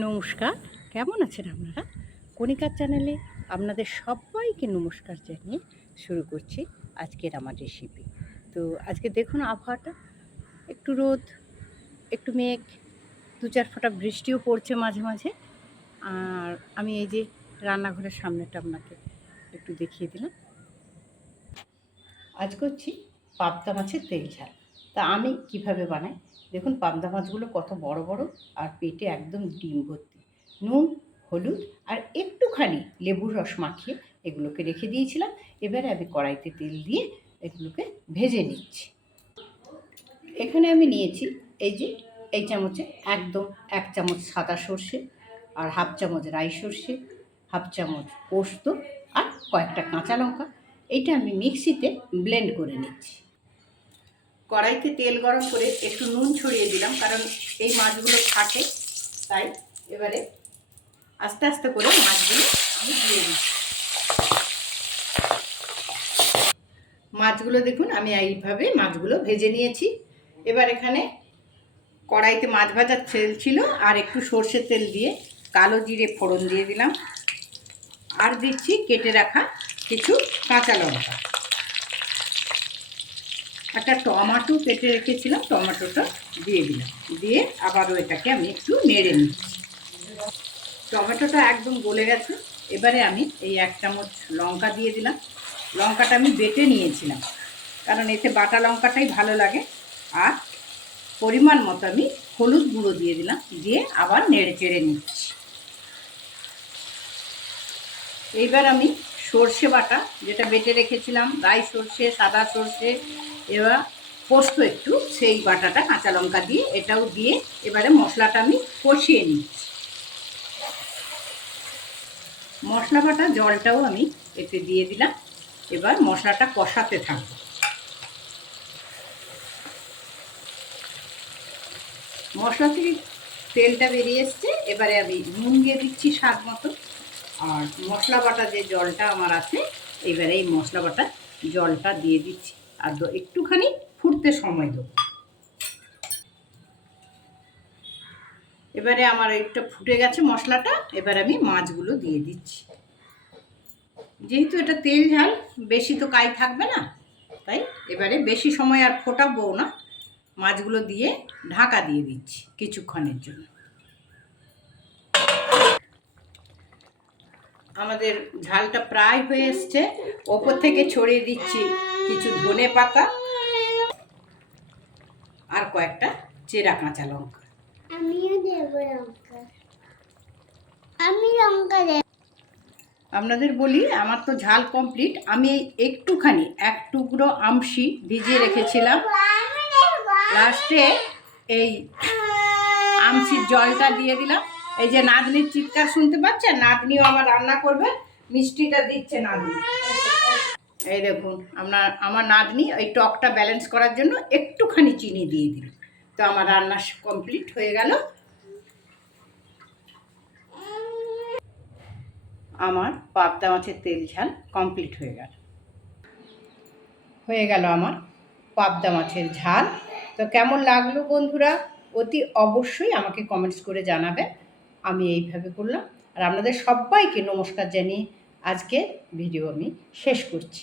নমস্কার। কেমন আছেন আপনারা? কণিকার চ্যানেলে আপনাদের সবাইকে নমস্কার জানিয়ে শুরু করছি আজকের আমার রেসিপি তো আজকে দেখুন আবহাওয়াটা, একটু রোদ, একটু মেঘ, দু চার ফোঁটা বৃষ্টিও পড়ছে মাঝে মাঝে। আর আমি এই যে রান্নাঘরের সামনেটা আপনাকে একটু দেখিয়ে দিলাম। আজ করছি পাবদা মাছের তেল ঝাল। তা আমি কীভাবে বানাই? দেখুন, পাবদা মাছগুলো কত বড় বড় আর পেটে একদম ডিম ভর্তি। নুন, হলুদ আর একটুখানি লেবুর রস মাখিয়ে এগুলোকে রেখে দিয়েছিলাম। এবারে আমি কড়াইতে তেল দিয়ে এগুলোকে ভেজে নিচ্ছি। এখানে আমি নিয়েছি এই যে এই চামচে একদম এক চামচ সাদা সর্ষে আর হাফ চামচ রাই সর্ষে, হাফ চামচ পোস্ত আর কয়েকটা কাঁচা লঙ্কা। এইটা আমি মিক্সিতে ব্লেন্ড করে নিচ্ছি। কড়াইতে তেল গরম করে একটু নুন ছড়িয়ে দিলাম, কারণ এই মাছগুলো থাকে, তাই এবারে আস্তে আস্তে করে মাছগুলো আমি দিয়ে দিচ্ছি। মাছগুলো দেখুন, আমি এইভাবে মাছগুলো ভেজে নিয়েছি। এবার এখানে কড়াইতে মাছ ভাজার তেল ছিল, আর একটু সর্ষের তেল দিয়ে কালো জিরে ফোড়ন দিয়ে দিলাম। আর দিচ্ছি কেটে রাখা কিছু কাঁচা লঙ্কা। একটা টমাটো কেটে রেখেছিলাম, টমাটোটা দিয়ে দিলাম। দিয়ে আবারও এটাকে আমি একটু নেড়ে নিচ্ছি। টমেটোটা একদম গলে গেছে। এবারে আমি এই এক চামচ লঙ্কা দিয়ে দিলাম। লঙ্কাটা আমি বেটে নিয়েছিলাম, কারণ এতে বাটা লঙ্কাটাই ভালো লাগে। আর পরিমাণ মতো আমি হলুদ গুঁড়ো দিয়ে দিলাম, দিয়ে আবার নেড়ে চেড়ে নিচ্ছি। এইবার আমি সর্ষে বাটা, যেটা বেটে রেখেছিলাম, রাই সর্ষে, সাদা সর্ষে এবার পোস্ত একটু, সেই বাটাটা কাঁচা লঙ্কা দিয়ে এটাও দিয়ে এবারে মশলাটা আমি কষিয়ে নিচ্ছি। মশলা বাটা জলটাও আমি এতে দিয়ে দিলাম, এবার মশলাটা কষাতে থাকব। মশলা থেকে তেলটা বেরিয়ে এসছে, এবারে আমি নুন দিয়ে দিচ্ছি স্বাদ মতো। আর মশলা বাটা যে জলটা আমার আছে, এবারে এই মশলা বাটা জলটা দিয়ে দিচ্ছি। আর একটুখানি ফুটতে সময় দেবো। এবারে আমার একটা ফুটে গেছে মশলাটা, এবার আমি মাছগুলো দিয়ে দিচ্ছি। যেহেতু এটা তেল ঝাল, বেশি তো কাই থাকবে না, তাই এবারে বেশি সময় আর ফোটাবো না। মাছগুলো দিয়ে ঢাকা দিয়ে দিচ্ছি কিছুক্ষণের জন্য। আমাদের ঝালটা প্রায় হয়ে এসছে। ওপর থেকে ছড়িয়ে দিচ্ছি কিছু ধনে পাতা আর কয়েকটা চেরা কাঁচা লঙ্কা। আমিও দেবো লঙ্কা। আমি লঙ্কা দেব। আপনাদের বলি আমার তো ঝাল কমপ্লিট। আমি একটুখানি এক টুকরো আমশি ভিজিয়ে রেখেছিলাম। লাস্টে এই আমসির জলটা দিয়ে দিলাম। এই যে নাতনির চিৎকার শুনতে পাচ্ছেন? নাতনিও আমার রান্না করবে। মিষ্টিটা দিচ্ছে নাতনি। এই দেখুন, আপনার, আমার নাতনি ওই টকটা ব্যালেন্স করার জন্য একটুখানি চিনি দিয়ে দিল। তো আমার রান্না কমপ্লিট হয়ে গেল। আমার পাবদা মাছের তেল ঝাল কমপ্লিট হয়ে গেল। হয়ে গেল আমার পাবদা মাছের ঝাল। তো কেমন লাগল বন্ধুরা? অতি অবশ্যই আমাকে কমেন্টস করে জানাবেন। আমি এইভাবে করলাম। আর আপনাদের সবাইকে নমস্কার জানিয়ে আজকে ভিডিও আমি শেষ করছি।